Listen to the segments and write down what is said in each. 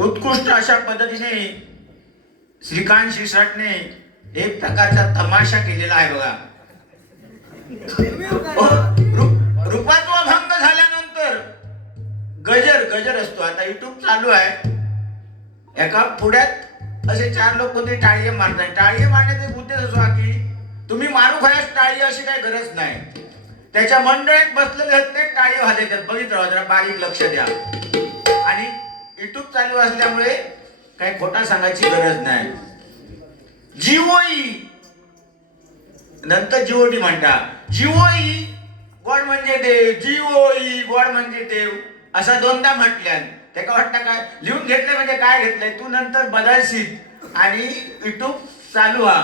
उत्कृष्ट अशा पद्धतीने श्रीकांत शिरसाटने एक प्रकारचा तमाशा केलेला आहे बघा. रूपात्व भंग झाल्यानंतर गजर गजर असतो. आता युट्यूब चालू आहे, एका पुढ्यात असे 4 लोक कोणते टाळी मारतात. टाळी मारण्याचा उद्देश असा की तुम्ही मारू खऱ्याच टाळी अशी काही गरज नाही. त्याच्या मंडळीत बसलेले आहेत ते टाळी वाजवतात. बघितलं जरा बारीक लक्ष द्या. आणि युट्यूब चालू असल्यामुळे काही खोटा सांगायची गरज नाही. जीवोई नंतर जीओडी म्हणता. जीवोई गोड म्हणजे देव, जीवोई गोड म्हणजे देव असा दोनदा म्हटल्यान त्याका वाटतं काय लिहून घेतलं म्हणजे काय घेतलंय तू नंतर बदलशील आणि युट्यूब चालू हा.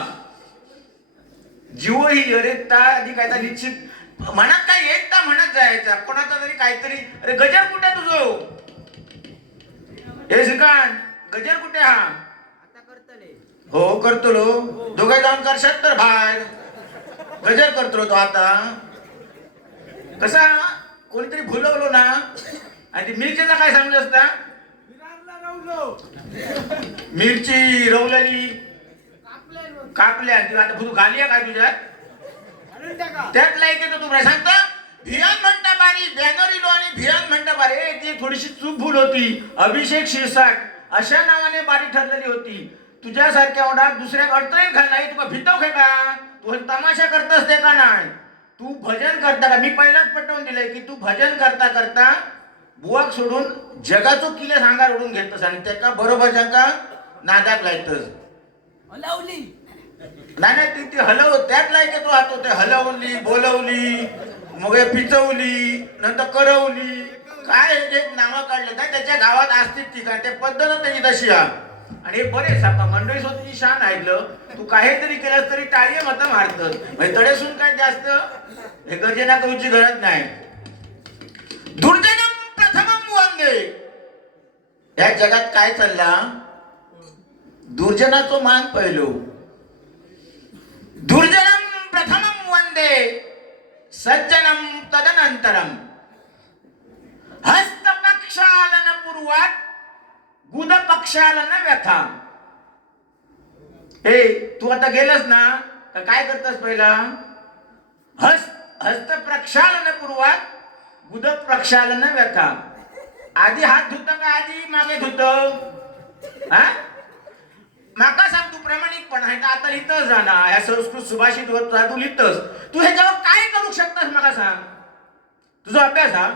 जीवोई अरे ता आधी कायदा निश्चित म्हणत काय एकदा म्हणत जायचा कोणाचा तरी काहीतरी. अरे गजर कुठे तुझो? हे श्रीकांत गजर कुठे हा? आता करतले. हो करतो लो. दोघे जाऊन करशात तर बाहेर गजर करतो तो. आता कसा कोणीतरी भुलवलो ना आणि मिरचीचा काय सांगलं असता? मिरची रवलेली कापल्या ती आता भुल घाली काय तुझ्यात? त्यात लायक येतो तुम्हाला सांगता भियान म्हणता बारी बॅनर आणि भियान म्हणता बारे ती थोडीशी चूक भूल होती. अभिषेक शिरसाट अशा नावाने बारी ठरलेली होती. तुझ्यासारख्या ओढा दुसऱ्या अडचणीत घालणार तुका भितव खे का? तू तमाशा करतस ते का नाही? तू भजन करता का? मी पहिलाच पटवून दिलंय की तू भजन करता करता बुवाक सोडून जगाचो किल्ले सांगार ओढून घेतस आणि त्याका बरोबर जगा नादाक लायतस. हलवली नाही ती ती हलव त्यात लायक तो हातो ते हलवली बोलवली मग पिचवली नंतर करवली काय जे नावं काढले काय त्याच्या गावात असतील ठिकाण ते पद्धत त्याची तशी हा. आणि बरे सापा मंडळी स्वतःची शान ऐकलं तू काहीतरी केलंस तरी टाळी मत मारतात म्हणजे तडेसून काय जास्त हे गर्जना करूची गरज नाही. दुर्जनम प्रथमम वंदे. या जगात काय चालला? दुर्जनाचो मान पहिलो. दुर्जनम प्रथमम वंदे सज्जनम तदनंतरम. हस्तपक्षालन पूर्वात गुद पक्षालन व्यथा. हे तू आता गेलस ना का काय करतस पहिला? हस्त प्रक्षालन पूर्वात गुद प्रक्षालन व्यथा. आधी हात धुत का आधी मागे धुत? हा माका सांग तू प्रामाणिकपण आहे का? आता लिहितच जाणार या संस्कृत सुभाषित वर तू लिहितस. तू ह्याच्यावर काय करू शकतस मला सांग? तुझा अभ्यास हा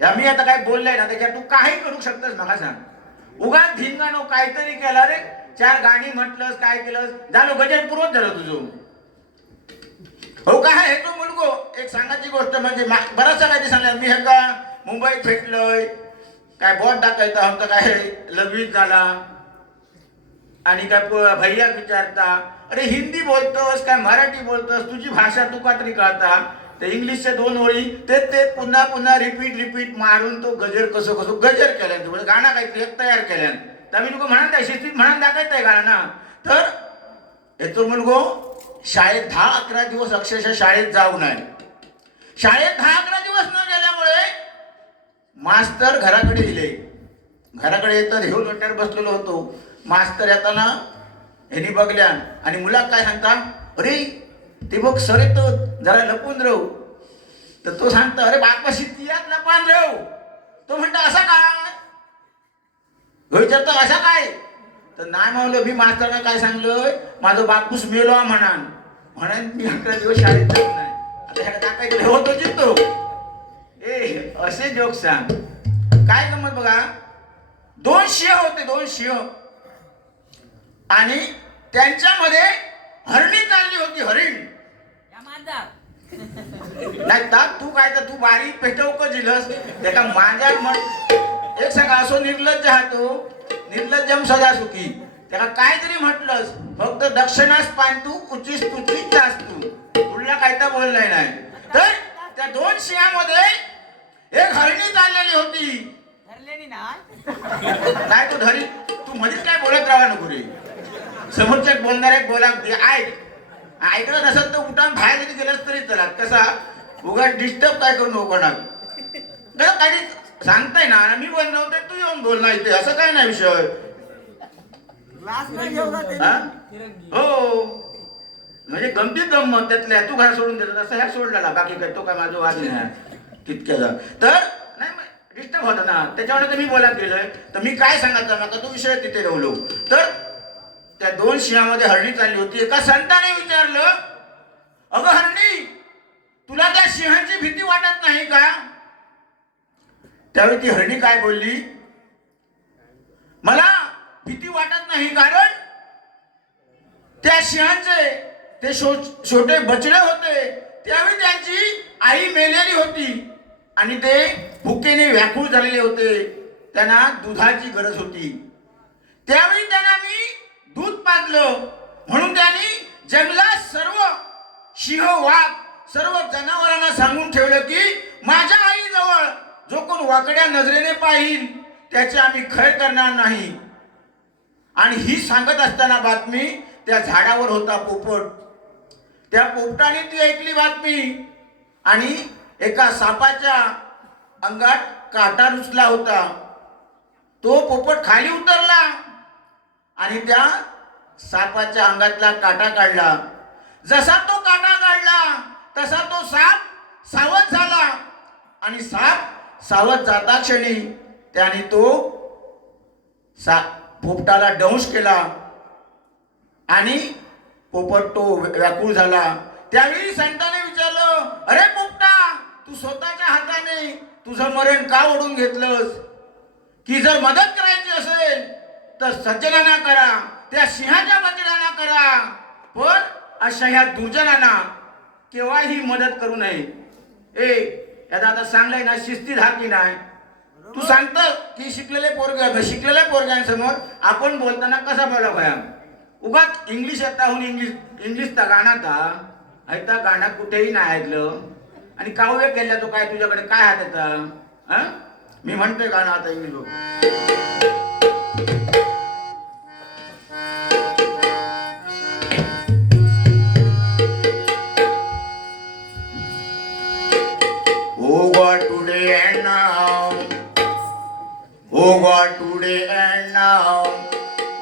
या मी आता काय बोललाय ना त्याच्यात तू काही करू शकतस मला सांग? उगाच धिंगाणो काहीतरी केला रे 4 गाणी म्हटलंस काय केलंस झालो गजर पुरवत झालं तुझं. हो काय हे तो मुलगो एक सांगायची गोष्ट म्हणजे बराचसा काय सांगलं मी हे का मुंबईत भेटलोय काय बोट टाकायचं आमचं काय लघवीत झाला आणि काय भैया विचारता अरे हिंदी बोलतोस काय मराठी बोलतोस तुझी भाषा तुका तरी कळता. ते इंग्लिशच्या 2 ओळी ते पुन्हा पुन्हा रिपीट मारून तो गजर कसं गजर केल्यान म्हणजे गाणं काहीतरी एक तयार केल्यान तर मी तुका म्हणत आहे शिस्तीत म्हणून दाखवत आहे गाणं ना. तर येतो मुलगो शाळेत 10-11 दिवस अक्षरशः शाळेत जाऊ नये. शाळेत 10-11 दिवस न गेल्यामुळे मास्तर घराकडे दिले. घराकडे येतात घेऊन वाट्यावर बसलेलो होतो. मास्तर येताना यांनी बघल्यान आणि मुला काय सांगता अरे ते बघ सर येतो जरा लपून राहू. तर तो सांगतो अरे बापाशी तियात लपान राहू. तो म्हणतो असा काय? विचारतो असा काय? तर नाही म्हणलं मी मास्तरला काय सांगलोय माझं बापूस मेलो म्हणान मी 11 दिवस शाळेत जात नाही. आता ह्याला टाकायचं होतो जितो ए असे जोक सांग. काय गमत बघा 2 शिव होते 2 शिव आणि त्यांच्यामध्ये हरणी चालली होती. हरिण नाही तू काय तर तू बारीक पेटवक जिलस त्याला मांजार म्हण. एक सांगा असो निर्लज्ज हा तो निर्लज्जम सदा सुखी. त्याला काहीतरी म्हटलंस फक्त दक्षिणास पांतू उचिस तुचीच जास्तू तुला काय तर बोललाय नाही. तर त्या 2 शियामध्ये एक हरणी चाललेली होती. नाही तू धरी तू मध्येच काय बोलत राहा नको रे. समोरच्या बोलणार एक बोला ऐकलं नसेल तर उठान बाहेर जरी गेलंच तरी चला कसा उगा डिस्टर्ब काय करू नको ना. काही सांगताय ना मी बनवतोय तू येऊन बोल नाही ते असं काय नाही विषय हा? हो म्हणजे गमतीत गंमत त्यातल्या तू काय सोडून देतो तसं ह्या सोडलेला बाकी काय तो काय माझं वाद नाही तितक्याचा तर नाही डिस्टर्ब होता ना त्याच्यामुळे तर मी बोलत गेलोय तर मी काय सांगायचं नका तो विषय तिथे ठेवलो तर त्या दोन सिंहामध्ये हरणी चालली होती एका संताने विचारलं अगं हरणी तुला त्या सिंहाची भीती वाटत नाही का त्यावेळी ती हरणी काय बोलली मला भीती वाटत नाही कारण त्या सिंहाचे ते छोटे बछडे होते त्यावेळी त्यांची आई मेलेली होती आणि ते भुकेने व्याकुळ झालेले होते त्यांना दुधाची गरज होती त्यावेळी त्यांना मी दूध पाजलं म्हणून त्यांनी जंगलात सर्व सिंह वाघ सर्व जनावरांना सांगून ठेवलं की माझ्या आईजवळ जो कोण वाकड्या नजरेने पाहिल त्याची आम्ही खय करणार नाही आणि ही सांगत असताना बातमी त्या झाडावर होता पोपट त्या पोपटाने ती ऐकली बातमी आणि एका सापाच्या अंगात काटा रुजला होता तो पोपट खाली उतरला आणि त्या सापाच्या अंगातला काटा काढला जसा तो काटा काढला तसा तो साप सावध झाला आणि साप सावध जाता क्षणी त्याने तो पोपटाला दंश केला आणि पोपट तो व्याकुळ झाला त्यावेळी संताने विचारलं अरे पोपटा तू स्वतःच्या हाताने तुझं मरण का ओढून घेतलंस की जर मदत करायची असेल तर सज्जनांना करा त्या सिंहाच्या बछड्यांना करा पण अशा ह्या दुर्जनांना केव्हाही मदत करू नये याचा आता सांगलंय ना शिस्तीत हा की नाही तू सांगत की शिकलेल्या पोरग्यांसमोर आपण बोलताना कसा बोला भया उगाच इंग्लिश येताहून इंग्लिशचा गाणा ऐकता गाणं कुठेही नाही ऐकलं आणि काव्य केल्या तो काय तुझ्याकडे काय हात येता मी म्हणतोय गाणं आता English Oh God, today and now. Oh God, today and now.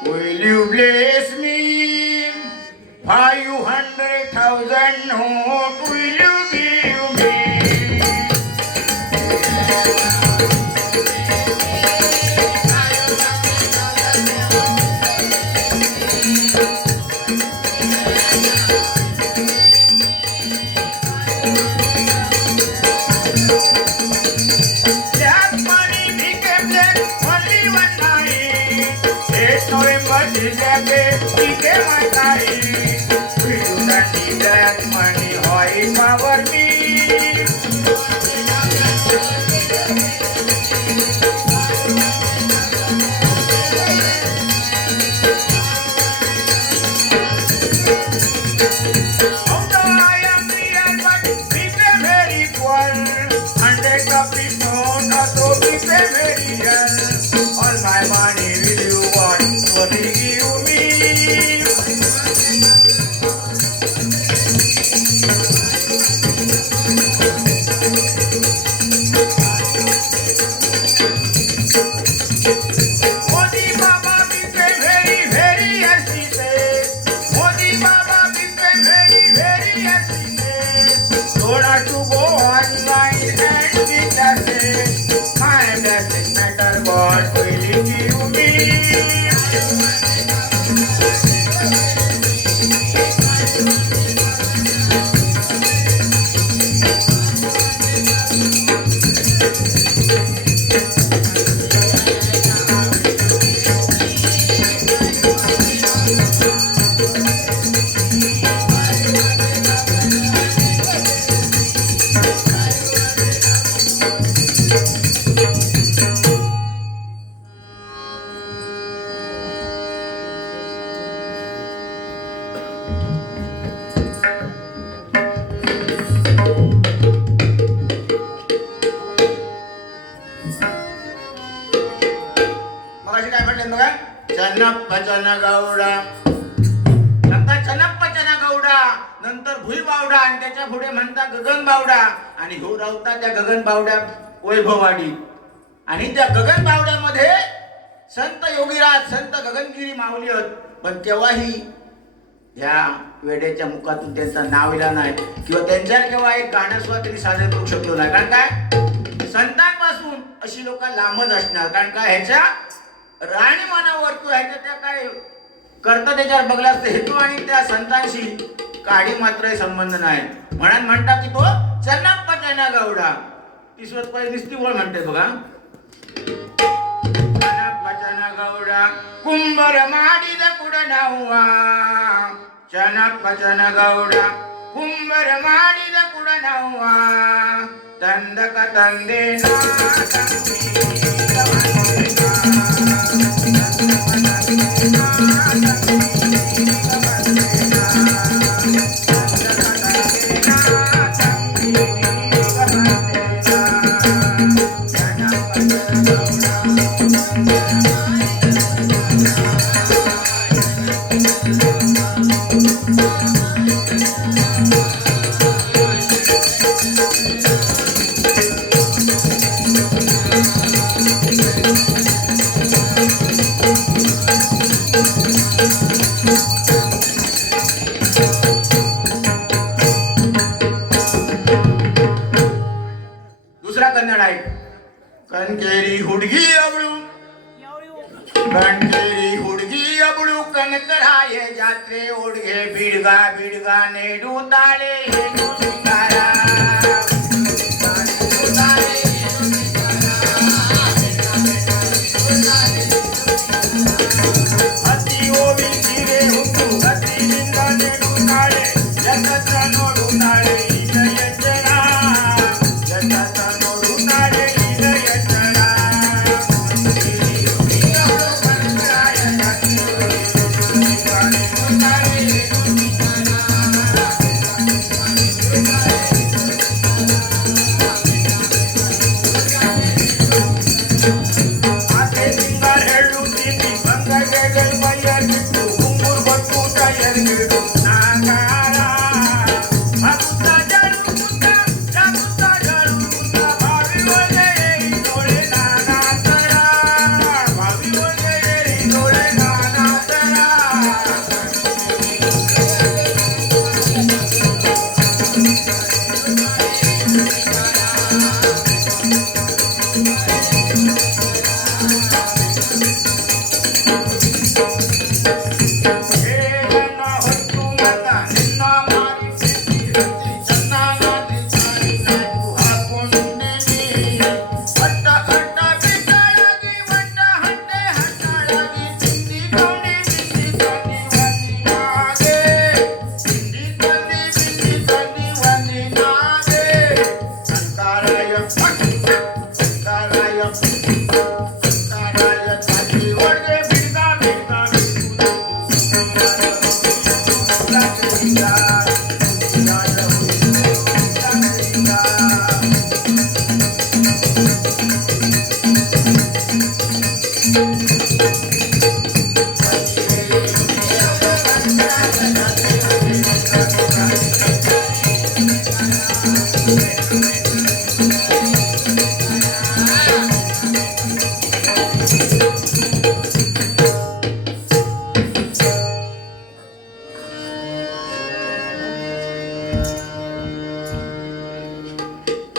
Will you bless me? 500,000 note will you give me? That money became black only one night. 8 November this day became my night. Will you not need that money or empower me? Although I am real but became very poor. 100 copies note also became very real. All my money will you want? What will you give me? Modi Baba became very, very as he says. Modi Baba became very, very as he says. Told her to go online and get that says. My blessed matter God will you give me? मगाशी काय म्हटलं बघा चन्नप्पा चना गौडा नंतर चन्नप्पा चना गौडा नंतर भुई बावडा आणि त्याच्या पुढे म्हणता गगन बावडा आणि हो रावता त्या गगन बावड्या वैभववाडी आणि त्या गगन बावड्यामध्ये संत योगीराज संत गगनगिरी माऊली होत. पण केव्हाही या वेड्याच्या मुखातून त्यांचं नाव इला नाही किंवा त्यांच्यावर केव्हा एक गाणं सुद्धा त्यांनी सादर करू शकलो नाही. कारण काय संतांपासून अशी लोक लांबच असणार. कारण काय ह्याच्या राहणीमानावर किंवा ह्याच्या त्या काय करता त्याच्यावर बघला असतं हेतू आणि त्या संतांशी काडी मात्र संबंध नाही. म्हणतात की तो चन्नप्पा चना गौडा ती स्वतः पहिले निस्ती बोल म्हणते बघा. चन्नप्पा चना गौडा कुंभर माडिद कुडनव्वा चन्नप्पा चना गौडा कुंभर माडिद कुडनव्वा ತಂದಕ ತಂದೇನ कणकेरी हुडगी अबळू कणकेरी हुडगी अबळू कनकराय जात्रे ओढगे बिडगा बिडगा नेडू ताळे हेडू सिंगारा अति ओवी जिरे हुटू अति निंदा नेडू ताळे जगत नोडू ताळे इजयचरा जगत नोडू ताळे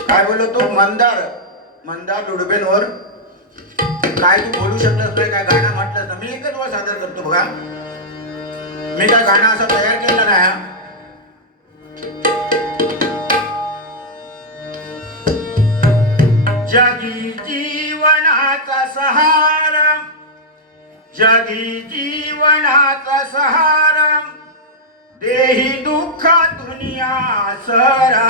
काय बोललो तो मंदार मंदार दुडबेनवर काय तू बोलू शकलास नाही काय गाणं म्हटलंस ना मी एकच वेळ सादर करतो बघा. मी काय गाणं असं तयार केलं नाही. जगी जीवनाचा सहारा जगी जीवनाचा सहारा देही दुःख दुनिया सरा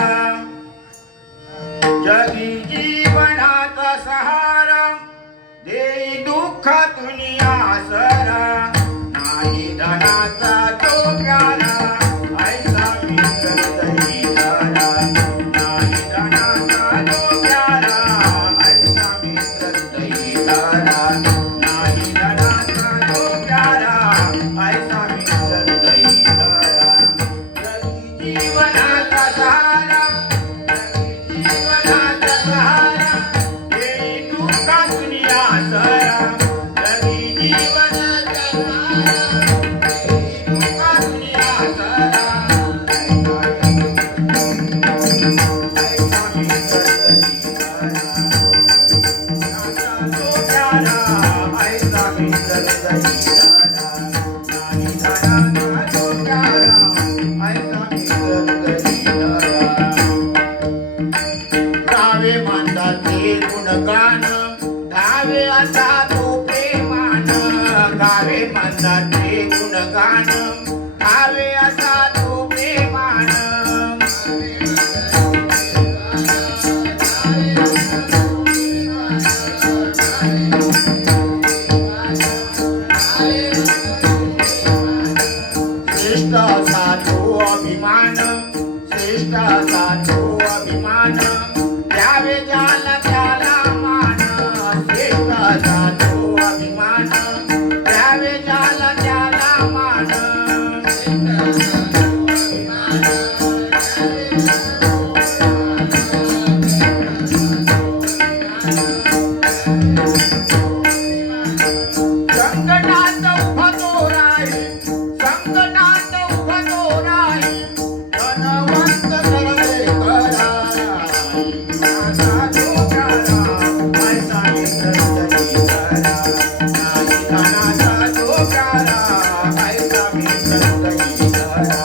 जगी जीवनाचा सहारा देई दुःख दुनिया सरा नाही धनाचा तो प्यारा ऐसा मित्र तरी धरा नाही धनाचा तो प्यारा ऐसा मित्र तरी धरा नाही धनाचा तो प्यारा ऐसा मित्र तरी धरा जगी जीवनाचा सहारा जीवनाचा सहारा देई दुःख प्यारा ऐसा मित्र दीदारा नाही झाला ना तो प्यारा ऐसा मित्र दीदारा गावे मांदाचे गुणगान धावे असा तो प्रेमान गावे मांदाचे गुणगान धावे असा तो प्रेमान श्रेष्ठ असा तो अभिमान श्रेष्ठ असा तो अभिमान द्यावे ज्याला त्याला मान श्रेष्ठ असा तो अभिमान द्यावे ज्याला त्याला मान संकटात उभा तो राहील संकटात उभा तो राहील धनवंत सर्वे करा माझा तो प्यारा ऐसा मित्र दीदारा नाही धनाचा तो प्यारा ऐसा मित्र दीदारा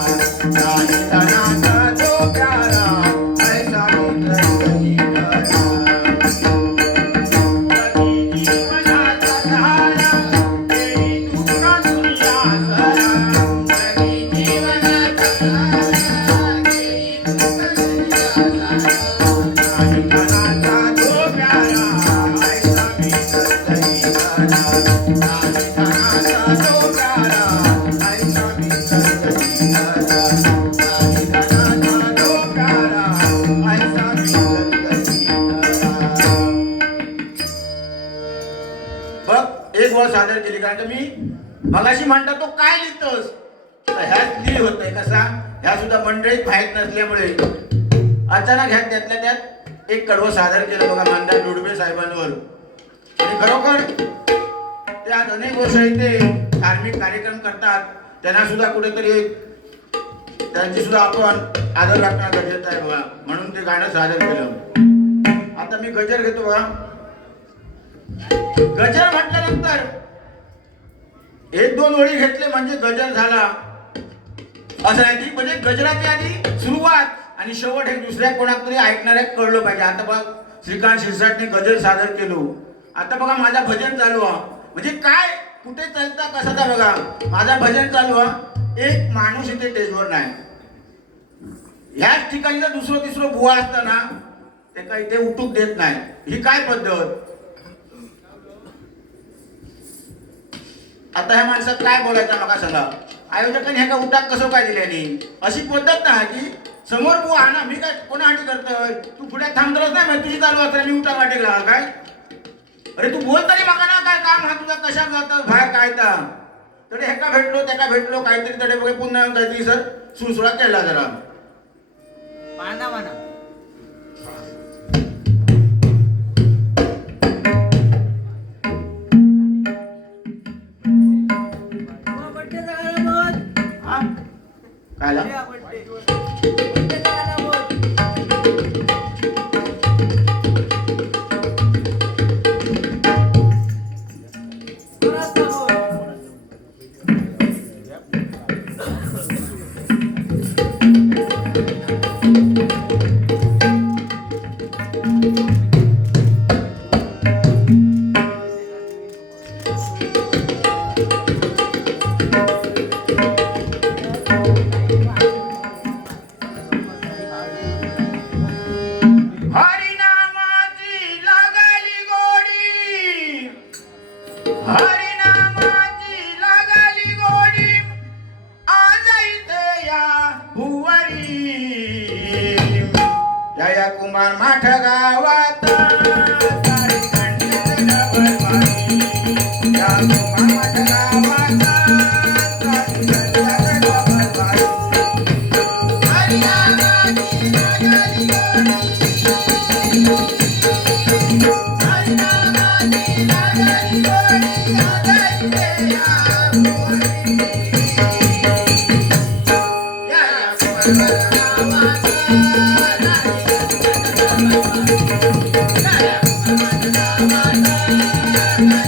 नाही धनाचा तो प्यारा ऐसा मित्र दीदारा कधी जीवनाचा सहारा देई तुका दुनिया सरा कधी जीवनाचा सहारा देई तुका दुनिया सरा नाही धनाचा तो प्यारा ऐसा मित्र दीदारा नाही धनाचा तो प्यारा ऐसा मित्र दीदारा नाही धनाचा तो प्यारा ऐसा मित्र दीदारा बघ एक गोष्ट सादर केली कारण का मी मगाशी म्हणतो तो काय लिहितोस तर ह्याच लिहि होतंय कसा ह्या सुद्धा मंडळीत माहीत नसल्यामुळे अचानक ह्यात त्यातल्या त्यात एक कडवं सादर केलं बघा मानदार डुडबे साहेबांवर आणि खरोखर त्यात अनेक वर्ष इथे धार्मिक कार्यक्रम करतात त्यांना सुद्धा कुठेतरी त्यांची सुद्धा आपण आदर राखणं गरजेचं आहे बघा म्हणून ते गाणं सादर केलं आता मी गजर घेतो बघा गजर म्हटल्यानंतर एक दोन ओळी घेतले म्हणजे गजर झाला असं आहे की म्हणजे गजराची आधी सुरुवात आणि शेवट हे दुसऱ्या कोणाक तरी ऐकणाऱ्या कळलं पाहिजे आता बघ श्रीकांत शिरसाटने गजर सादर केलो आता बघा माझा भजन चालू हा म्हणजे काय कुठे चालता कसाचा बघा माझा भजन चालू हा एक माणूस इथे स्टेजवर नाही ह्याच ठिकाणी जर दुसरं तिसरं बुवा असताना ते काही ते उठूक देत नाही ही काय पद्धत आता ह्या माणसात काय बोलायचं मला सांगा आयोजकांनी ह्या का उठाक कसं काय दिल्याने अशी पद्धत ना की समोर बुवा ना मी काय कोणासाठी करतोय तू पुढे थांबतोस नाही म्हणजे तुझी चालू असताना मी उठा वाटेल काय अरे तू बोल तरी मागा ना काय काम हा तुझा कशात जातात बाहेर काय तडे ह्याका भेटलो त्याका भेटलो काहीतरी तडे बघे पुन्हा काहीतरी सर सुळसुळा केला जरा माना माना कायला कुमार माठ गावात Yeah.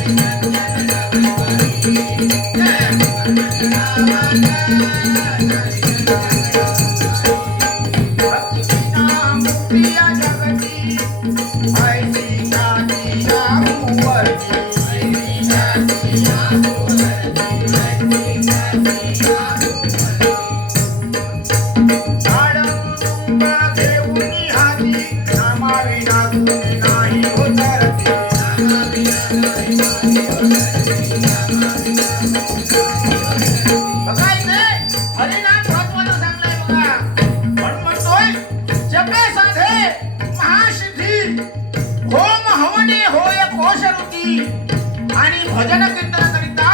आणि भजन कीर्तन करिता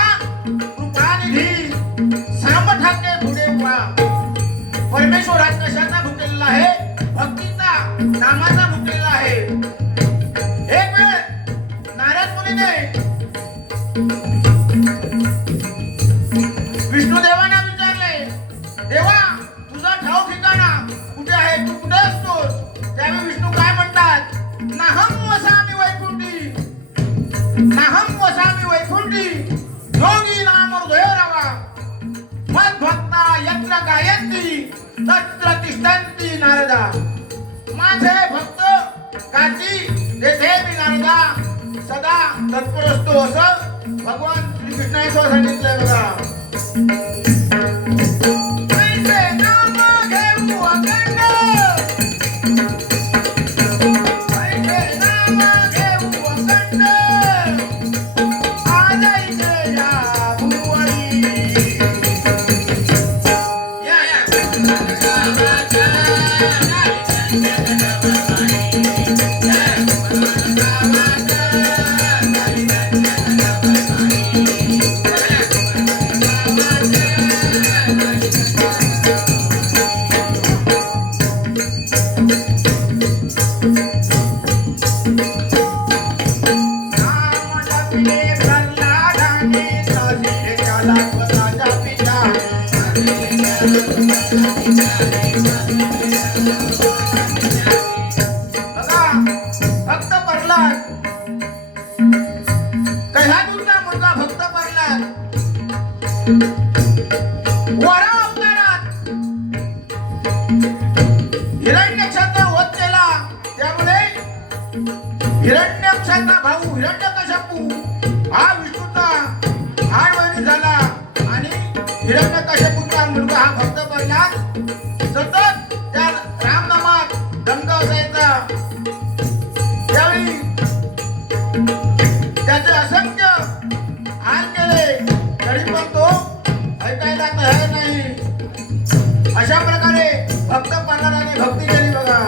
कृपानिधी सामर्थ्याने पुढे उभा. परमेश्वर हा कशाचा भुकेलेला आहे? भक्तीचा, नामाचा भुकेलेला आहे. एक वेळ नारद मुनीने विष्णुदेवांना विचारले, देवा तुझा ठाव ठिकाणा कुठे आहे? तू कुठे असतोस? त्यावेळी विष्णू काय म्हणतात? नाहं वसामि वैकुंठी, नाहं वसामि वैकुंठी, योगी नाम हृदयोरवा, मद्भक्ता यत्र गायन्ति तत्र तिष्ठन्ति नारदा. माझे भक्त काची तेथे मी नारदा सदा तत्पर असतो असं भगवान श्रीकृष्णाने सांगितलंय बघा. ऐसे नाम घेऊ अखंड, ऐसे नाम घेऊ अखंड, आजैसे या भुवनी. या भक्त प्रल्हाद, कह्यातूनचा मुलगा भक्त प्रल्हाद वरा अवतारात हिरण्यक्षाचा वध केला. त्यामुळे हिरण्यक्षाचा भाऊ हिरण्यकश्यपू हा विष्णूचा हाडवणी झाला आणि हिरण्यकश्यपूचा मुलगा हा भक्त प्रल्हाद सतत त्या रामनामात दंग असायचा. त्यावेळी त्याचे असंख्य हाल केले तरी पण तो ऐकायला तयार नाही. अशा प्रकारे भक्त प्रल्हादाने भक्ती केली बघा.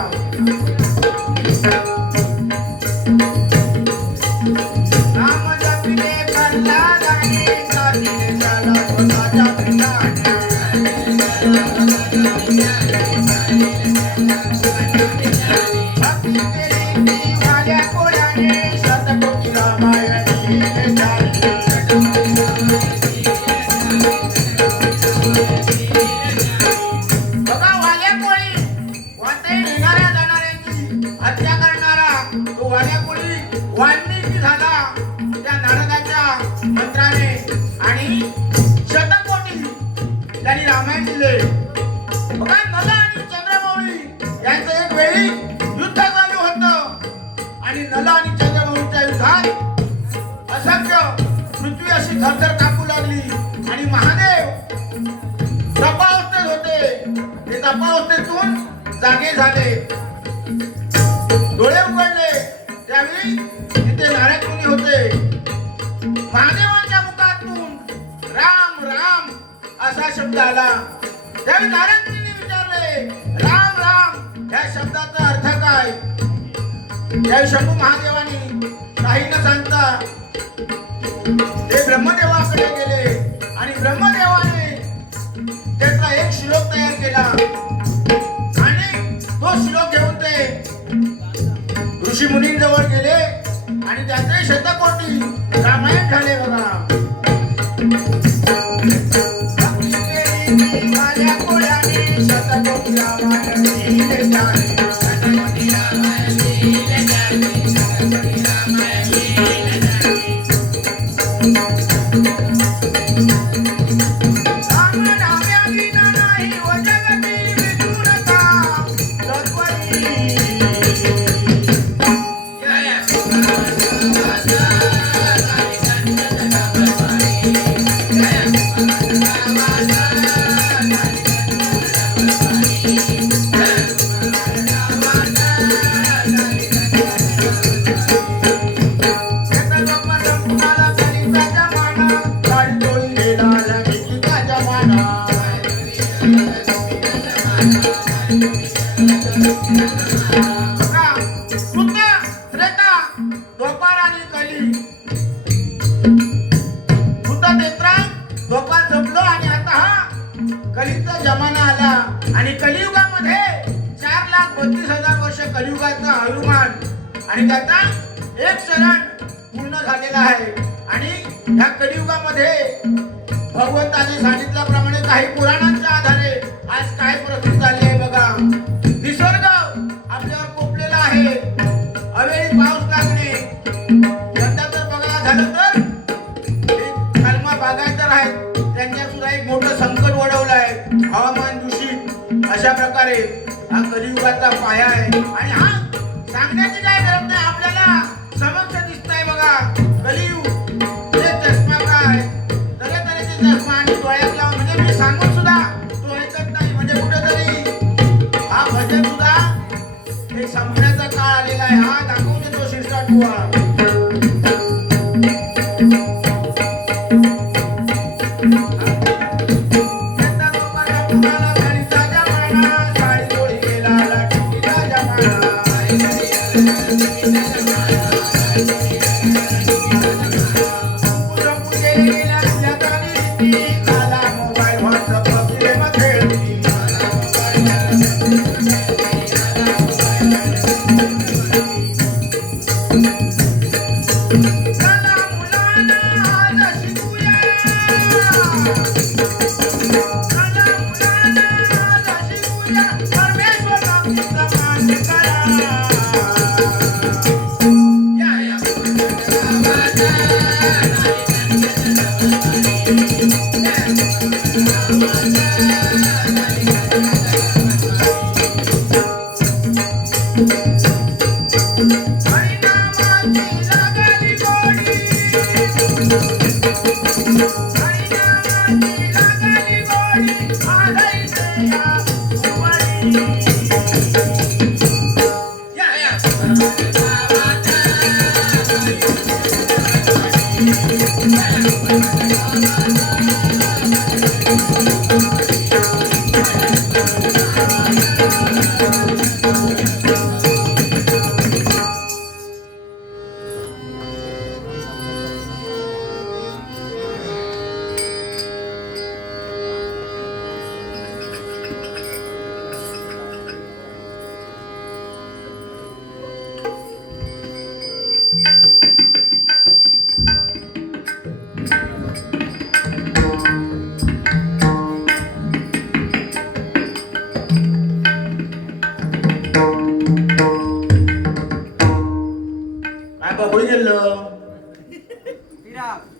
नाम जपिले प्रल्हादाने साधिले त्याला स्वतःच्या पिंडाने. भक्ती केली ती माझ्या कोड्याने शतकोटी रामायणी झाली. बघा वाल्या कोळी वाटे येणाऱ्या जाणाऱ्यांची हत्या करणारा तो वाल्या कोळी वाल्मिकी झाला त्या नारदाच्या मंत्राने आणि शतकोटी त्यांनी रामायण दिले. बघा नल आणि चंद्रमौळी यांचं एक वेळी युद्ध चालू होतं आणि नल आणि चंद्रमौळीच्या युद्धात असंख्य पृथ्वी अशी थरथर कापू लागली आणि महादेव तपावस्थेत होते. ते तपावस्थेतून जागे झाले, डोळे उघडले. त्यावेळी तिथे नारद मुनी होते. महादेवांच्या मुखातून राम राम असा शब्द आला. त्यावेळी नारद मुनीने विचारले, राम राम या शब्दाचा अर्थ काय? त्यावेळी शंभू महादेवानी काही न सांगता ते ब्रह्मदेवाकडे गेले आणि ब्रह्मदेवाने त्याचा एक श्लोक तयार केला आणि तो श्लोक घेऊन ते ऋषी मुनींजवळ गेले आणि त्याचे शतकोटी रामायण झाले बघा. माझ्या कोड्याने शतकोटी रामायण लिहिले झाले. शतकोटी रामायण लिहिले झाले. शतकोटी रामायण लिहिले झाले. कलियुगचा जमाना आला आणि कलियुगामध्ये 4,32,000 वर्ष कलियुगाचा आयुर्मान आणि त्याचा एक शरण पूर्ण झालेला आहे. आणि ह्या कलियुगामध्ये भगवंताने सांगितल्याप्रमाणे काही पुराणांच्या आधारे आज काय परिस्थिती झाली आहे बघा. निसर्ग आपल्यावर कोपलेला आहे. अवेळी पाऊस लागणे, यंदा तर बघायला झालं तर कलमा बागायतदार आहेत त्यांनी सुद्धा एक मोठं संकट ओढवलं आहे. हवामान दूषित अशा प्रकारे हा कलियुगाचा पाया आहे. आणि हा सांगण्याची काय गरज नाही, आपल्याला समक्ष दिसतंय बघा. कलियुग हे चष्मा काय तऱ्हेतऱ्हेचे चष्मा आणि डोळ्यात लावून म्हणजे मी सांगून सुद्धा तो ऐकत नाही. म्हणजे कुठेतरी हा भजन सुद्धा एक संपण्याचा काळ आलेला आहे. हा दाखवते तो शिरसाट बुवा.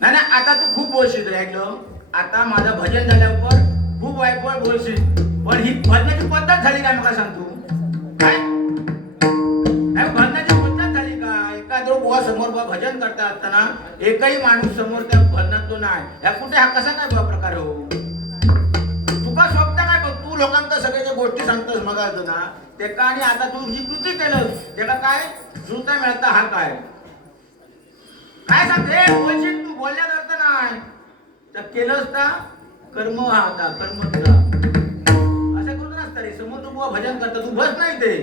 नाही नाही, आता तू खूप बोलशील रे. ऐकलं, आता माझं भजन झाल्यावर खूप वाईट बोलशील. पण ही भजनाची पद्धत झाली काय मला सांग तू? काय भजनाची पद्धत झाली काय? एखाद्या बुवा समोर बुवा भजन करता असताना एकही माणूस समोर त्या भजनात तो नाही. या कुठे हा कसा काय बुवा प्रकार हो? तुका स्वतः काय बघ, तू लोकांना सगळे जे गोष्टी सांगतोस मग ना ते का, आणि आता तू जी कृती केलं त्याला काय सुद्धा मिळता हा काय काय सांगते? बोलशील तू, बोलण्यात अर्थ नाही. तर केलंस का कर्म हा होता, कर्म तुझा असं करून नसतं रे. समोर तू बुवा भजन करता, तू बस नाही ते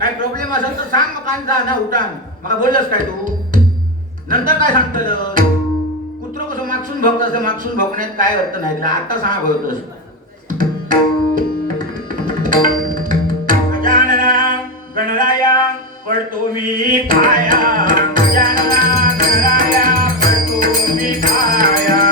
काय प्रॉब्लेम असेल तर सांग, मग कान जा ना उठान. मग बोललंस काय तू? नंतर काय सांगतं कुत्र कसं मागसून भोगत असं, मागसून भोगण्यात काय अर्थ नाही. आता सांग भोगतोस. गजानना गणराया पडतो मी पाया, गजानना गणराया पडतो मी पाया.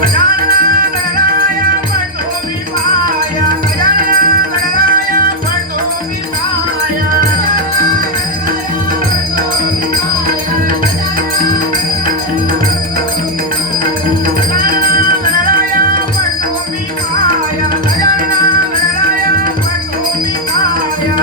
गजानना गणराया पठोमी पाया गजानना गणराया पठोमी पाया गजानना गणराया पठोमी पाया गजानना गणराया पठोमी पाया